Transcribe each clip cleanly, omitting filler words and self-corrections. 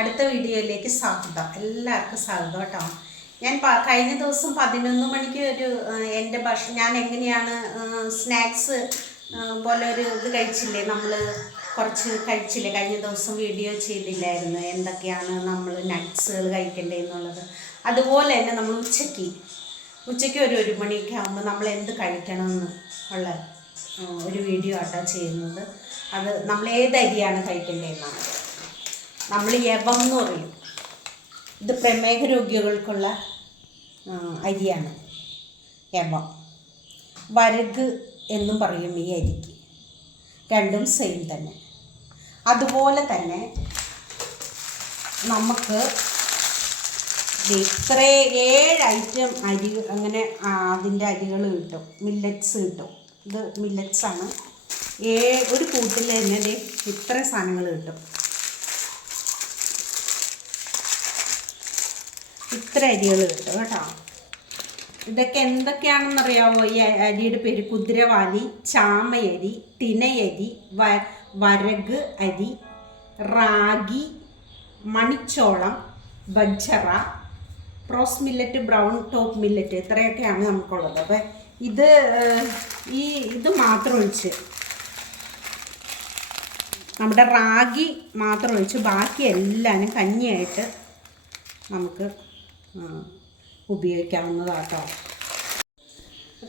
അടുത്ത വീഡിയോയിലേക്ക് സ്വാഗതം. എല്ലാവർക്കും സ്വാഗതം കേട്ടോ. ഞാൻ കഴിഞ്ഞ ദിവസം 11 മണിക്ക് എൻ്റെ ഞാൻ എങ്ങനെയാണ് സ്നാക്സ് പോലെ ഒരു ഇത് കഴിച്ചില്ലേ, നമ്മൾ കുറച്ച് കഴിച്ചില്ലേ, കഴിഞ്ഞ ദിവസം വീഡിയോ ചെയ്തില്ലായിരുന്നു എന്തൊക്കെയാണ് നമ്മൾ നട്ട്സുകൾ കഴിക്കേണ്ടതെന്നുള്ളത്. അതുപോലെ തന്നെ നമ്മൾ ഉച്ചയ്ക്ക് ഒരു 1 മണിയൊക്കെ ആകുമ്പോൾ നമ്മൾ എന്ത് കഴിക്കണമെന്ന് ഉള്ള ഒരു വീഡിയോ ആട്ടോ ചെയ്യുന്നത്. അത് നമ്മൾ ഏത് അരിയാണ് കഴിക്കേണ്ടതെന്നാണ്. നമ്മൾ യവം എന്ന് പറയും. ഇത് പ്രമേഹ രോഗികൾക്കുള്ള അരിയാണ് യവം. വരക് എന്നും പറയും ഈ അരിക്ക്. രണ്ടും സെയിം തന്നെ. അതുപോലെ തന്നെ നമുക്ക് ഇത്ര 7 ഐറ്റം അരി, അങ്ങനെ അതിൻ്റെ അരികൾ കിട്ടും, മില്ലറ്റ്സ് കിട്ടും. ഇത് മില്ലറ്റ്സാണ്. ഒരു കൂട്ടിൽ തന്നെ ഇത്ര സാധനങ്ങൾ കിട്ടും. ഇത്ര അരികൾ കിട്ടും കേട്ടോ. ഇതൊക്കെ എന്തൊക്കെയാണെന്നറിയാമോ? ഈ അരിയുടെ പേര് കുതിരവാലി, ചാമയരി, തിനയരി, വരക് അരി, റാഗി, മണിച്ചോളം, ബജ്റ, പ്രോസ് മില്ലറ്റ്, ബ്രൗൺ ടോപ്പ് മില്ലറ്റ്, ഇത്രയൊക്കെയാണ് നമുക്കുള്ളത്. അപ്പം ഇത് മാത്രം ഒഴിച്ച്, നമ്മുടെ റാഗി മാത്രം ഒഴിച്ച് ബാക്കി എല്ലാവരും കഞ്ഞിയായിട്ട് നമുക്ക് ഉപയോഗിക്കാവുന്നതാട്ടോ.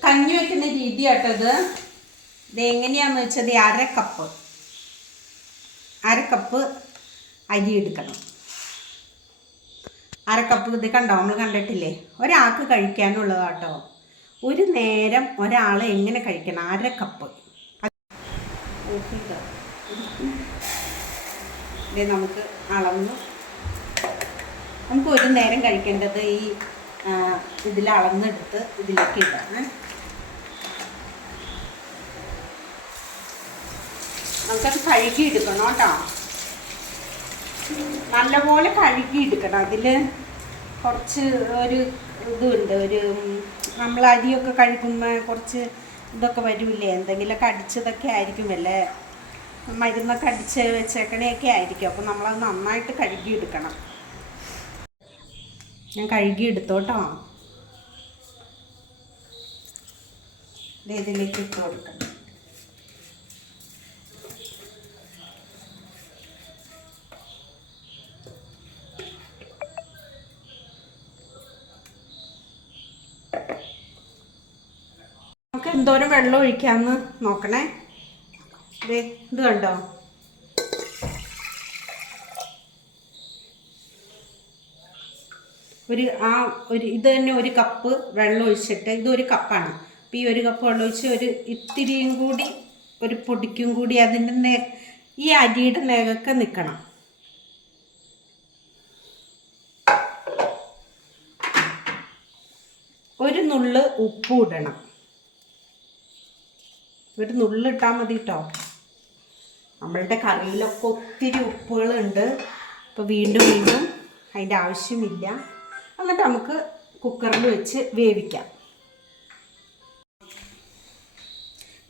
കഞ്ഞി വയ്ക്കുന്ന രീതി ആട്ടത്. ഇത് എങ്ങനെയാണെന്ന് വെച്ചാൽ അര കപ്പ് അരി എടുക്കണം. അര കപ്പ് ഇത് കണ്ടോ, നമ്മൾ കണ്ടിട്ടില്ലേ? ഒരാൾക്ക് കഴിക്കാനുള്ളതാട്ടോ. ഒരു നേരം ഒരാൾ എങ്ങനെ കഴിക്കണം? അര കപ്പ്. ഇത് നമുക്ക് നമുക്ക് ഒരു നേരം കഴിക്കേണ്ടത് ഈ ഇതിൽ അളന്നെടുത്ത് ഇതിലേക്ക് ഇടാം. നമുക്കത് കഴുകിയെടുക്കണം കേട്ടോ. നല്ലപോലെ കഴുകിയെടുക്കണം. അതിൽ കുറച്ച് ഒരു ഇതുണ്ട്, നമ്മൾ അരിയൊക്കെ കഴുകുമ്പോൾ കുറച്ച് ഇതൊക്കെ വരില്ലേ, എന്തെങ്കിലുമൊക്കെ അടിച്ചതൊക്കെ ആയിരിക്കുമല്ലേ, മരുന്നൊക്കെ അടിച്ച് വെച്ചേക്കണയൊക്കെ ആയിരിക്കും. അപ്പോൾ നമ്മളത് നന്നായിട്ട് കഴുകിയെടുക്കണം. ഞാൻ കഴുകിയെടുത്തോട്ടോ. ഇതിലേക്ക് ഇട്ട് കൊടുക്കണം. നമുക്ക് എന്തോരം വെള്ളം ഒഴിക്കാമെന്ന് നോക്കണേ. ഇത് കണ്ടോ, ഇത് തന്നെ 1 കപ്പ് വെള്ളം ഒഴിച്ചിട്ട്, ഇതൊരു കപ്പാണ്. അപ്പോൾ ഈ 1 കപ്പ് വെള്ളം ഒഴിച്ച് ഒരു ഇത്തിരിയും കൂടി, ഒരു പൊടിക്കും കൂടി അതിൻ്റെ ഈ അരിയുടെ നേകൊക്കെ നിൽക്കണം. ഒരു നുള്ള് ഉപ്പ് ഇടണം. ഒരു നുള്ളിട്ടാൽ മതി കേട്ടോ. നമ്മളുടെ കറിയിലൊക്കെ ഒത്തിരി ഉപ്പുകളുണ്ട്. അപ്പോൾ വീണ്ടും അതിൻ്റെ ആവശ്യമില്ല. എന്നിട്ട് നമുക്ക് കുക്കറിൽ വെച്ച് വേവിക്കാം.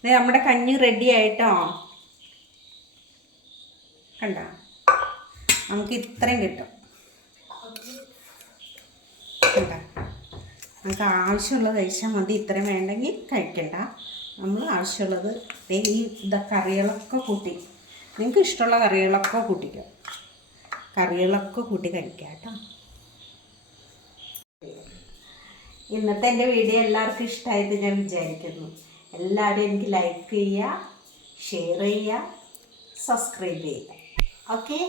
നമ്മുടെ കഞ്ഞി റെഡി ആയിട്ടോ. കണ്ട, നമുക്ക് ഇത്രയും കിട്ടും. കണ്ട, നമുക്ക് ആവശ്യമുള്ളത് കഴിച്ചാൽ മതി. ഇത്രയും വേണ്ടെങ്കിൽ കഴിക്കണ്ട. നമ്മൾ ആവശ്യമുള്ളത് ഈ കറികളൊക്കെ കൂട്ടി, നിങ്ങൾക്ക് ഇഷ്ടമുള്ള കറികളൊക്കെ കൂട്ടിക്കാം. കറികളൊക്കെ കൂട്ടി കഴിക്കാം കേട്ടോ. ഇന്നത്തെ എൻ്റെ വീഡിയോ എല്ലാവർക്കും ഇഷ്ടമായിട്ട് ഞാൻ വിചാരിക്കുന്നു. എല്ലാവരും എനിക്ക് ലൈക്ക് ചെയ്യുക, ഷെയർ ചെയ്യുക, സബ്സ്ക്രൈബ് ചെയ്യുക. ഓക്കെ.